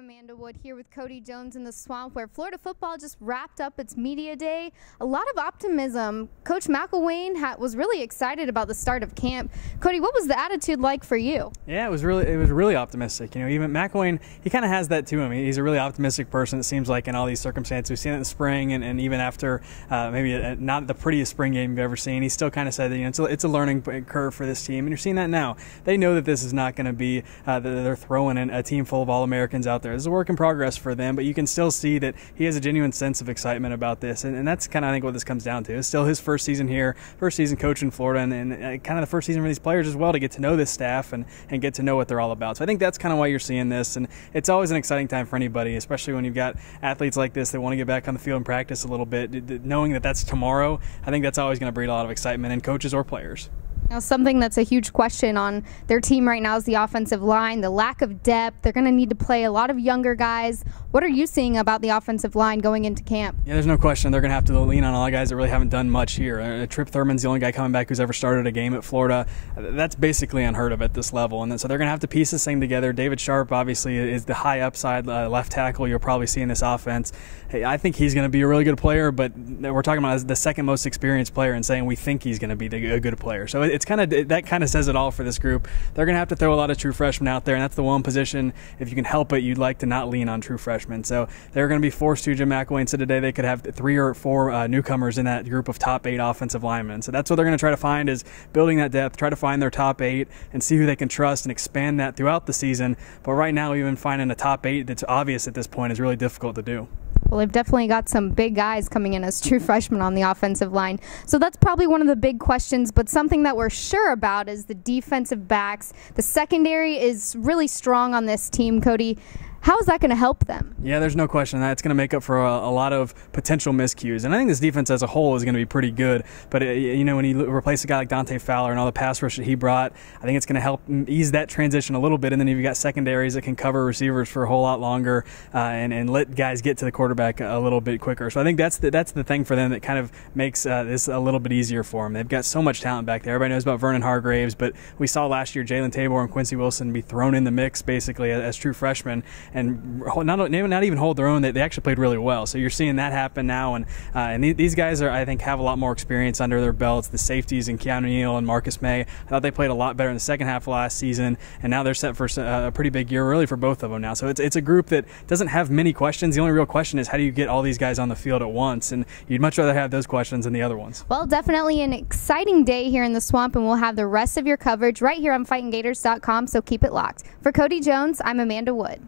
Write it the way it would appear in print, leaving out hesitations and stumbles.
Amanda Wood here with Cody Jones in the Swamp, where Florida football just wrapped up its media day. A lot of optimism. Coach McElwain was really excited about the start of camp. Cody, what was the attitude like for you? Yeah, it was really optimistic. You know, even McElwain, he kind of has that to him. He's a really optimistic person, it seems like, in all these circumstances. We've seen it in the spring, and even after maybe not the prettiest spring game you've ever seen, he still kind of said that, you know, it's a learning curve for this team, and you're seeing that now. They know that this is not going to be that they're throwing in a team full of All-Americans out there. This is a work in progress for them, but you can still see that he has a genuine sense of excitement about this, and that's kind of, I think, what this comes down to. It's still his first season here, first season coaching Florida, and kind of the first season for these players as well, to get to know this staff and get to know what they're all about. So I think that's kind of why you're seeing this, and it's always an exciting time for anybody, especially when you've got athletes like this that want to get back on the field and practice a little bit. Knowing that that's tomorrow, I think that's always going to breed a lot of excitement in coaches or players. Now, something that's a huge question on their team right now is the offensive line, the lack of depth. They're going to need to play a lot of younger guys. What are you seeing about the offensive line going into camp? Yeah, there's no question they're going to have to lean on a lot of guys that really haven't done much here. Trip Thurman's the only guy coming back who's ever started a game at Florida. That's basically unheard of at this level, and so they're going to have to piece this thing together. David Sharp, obviously, is the high upside left tackle you'll probably see in this offense. Hey, I think he's going to be a really good player, but we're talking about as the second most experienced player and saying we think he's going to be a good player. So it's that kind of says it all for this group. They're going to have to throw a lot of true freshmen out there, and that's the one position, if you can help it, you'd like to not lean on true freshmen. So they're going to be forced to. Jim McElwain said today they could have 3 or 4 newcomers in that group of top 8 offensive linemen. So that's what they're going to try to find, is building that depth, try to find their top 8 and see who they can trust and expand that throughout the season. But right now, even finding a top 8 that's obvious at this point is really difficult to do. Well, they've definitely got some big guys coming in as true freshmen on the offensive line. So that's probably one of the big questions, but something that we're sure about is the defensive backs. The secondary is really strong on this team, Cody. How is that going to help them? Yeah, there's no question that it's going to make up for a lot of potential miscues. And I think this defense as a whole is going to be pretty good. But, you know, when you replace a guy like Dante Fowler and all the pass rush that he brought, I think it's going to help ease that transition a little bit. And then you've got secondaries that can cover receivers for a whole lot longer and let guys get to the quarterback a little bit quicker. So I think that's the thing for them that kind of makes this a little bit easier for them. They've got so much talent back there. Everybody knows about Vernon Hargraves, but we saw last year Jalen Tabor and Quincy Wilson be thrown in the mix basically as true freshmen, and not even hold their own. They actually played really well. So you're seeing that happen now, and these guys I think have a lot more experience under their belts. The safeties in Keanu Neal and Marcus May, I thought they played a lot better in the second half of last season, and now they're set for a pretty big year really for both of them now. So it's a group that doesn't have many questions. The only real question is, how do you get all these guys on the field at once? And you'd much rather have those questions than the other ones. Well, definitely an exciting day here in the Swamp, and we'll have the rest of your coverage right here on FightinGators.com, so keep it locked. For Cody Jones, I'm Amanda Wood.